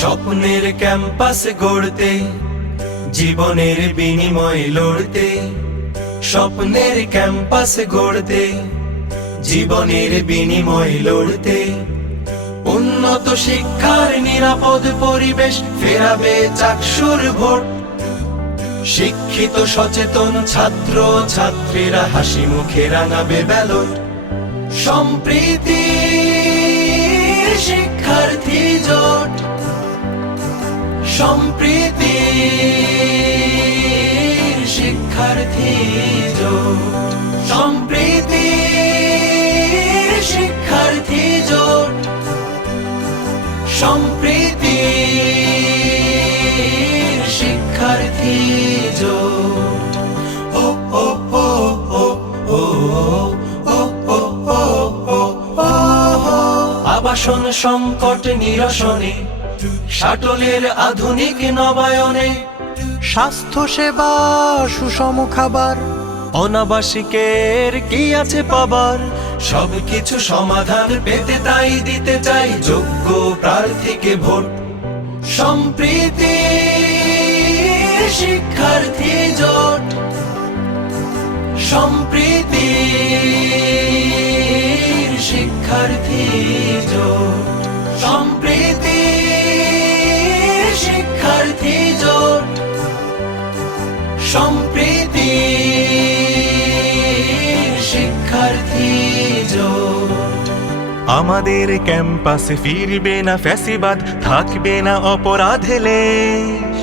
স্বপ্নের ক্যাম্পাস গড়তে, জীবনের বিনিময় লড়তে। স্বপ্নের ক্যাম্পাস গড়তে, জীবনের বিনিময় লড়তে। উন্নত শিক্ষার নিরাপদ পরিবেশ ফেরাবে চাকসুর ভোট। শিক্ষিত সচেতন ছাত্র ছাত্রীরা হাসি মুখে রাঙাবে ব্যালট। সম্প্রীতি শিক্ষার্থী জোট, সম্প্রীতি শিক্ষার্থী জোট, সম্প্রীতি শিক্ষার্থী জোট, সম্প্রীতি শিক্ষার্থী জোট। ও ও ও ও ও ও ও ও ও ও। আবাসন সংকট নিরসনে, শাটলের আধুনিক নবায়নে। স্বাস্থ্য সেবা সুষম খাবার, অনাবাসিকের কি আছে পাবার? সবকিছু সমাধান পেতে তাই দিতে চাই যোগ্য প্রার্থীকে ভোট। সম্প্রীতি শিক্ষার্থী জোট, সম্প্রীতি শিক্ষার্থী জোট, সম্প্রীতি শিক্ষার্থী জোট, সম্প্রীতি শিক্ষার্থী জোট। আমাদের ক্যাম্পাসে ফিরবে না ফ্যাসিবাদ, থাকবে না অপরাধে লেশ।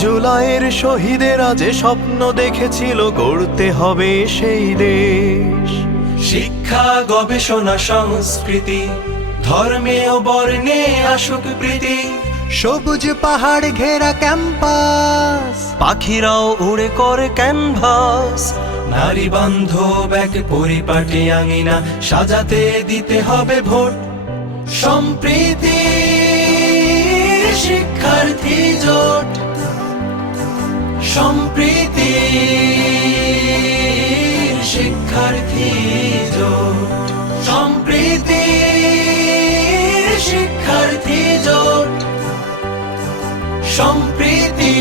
জুলাইয়ের শহীদেরা যে স্বপ্ন দেখেছিল গড়তে হবে সেই দেশ। শিক্ষা গবেষণা সংস্কৃতি, ধর্মে ও বর্ণে আসুক প্রীতি। সবুজ পাহাড় ঘেরা ক্যাম্পাস, পাখিরাও উড়ে করে ক্যানভাস। নারী বান্ধব এক পরিপাটি আঙিনা সাজাতে দিতে হবে ভোট। সম্প্রীতি শিক্ষার্থী জোট, সম্প্রীতি শিক্ষার্থী জোট, সম্প্রীতি শিক্ষার্থী জোট, সম্প্রীতি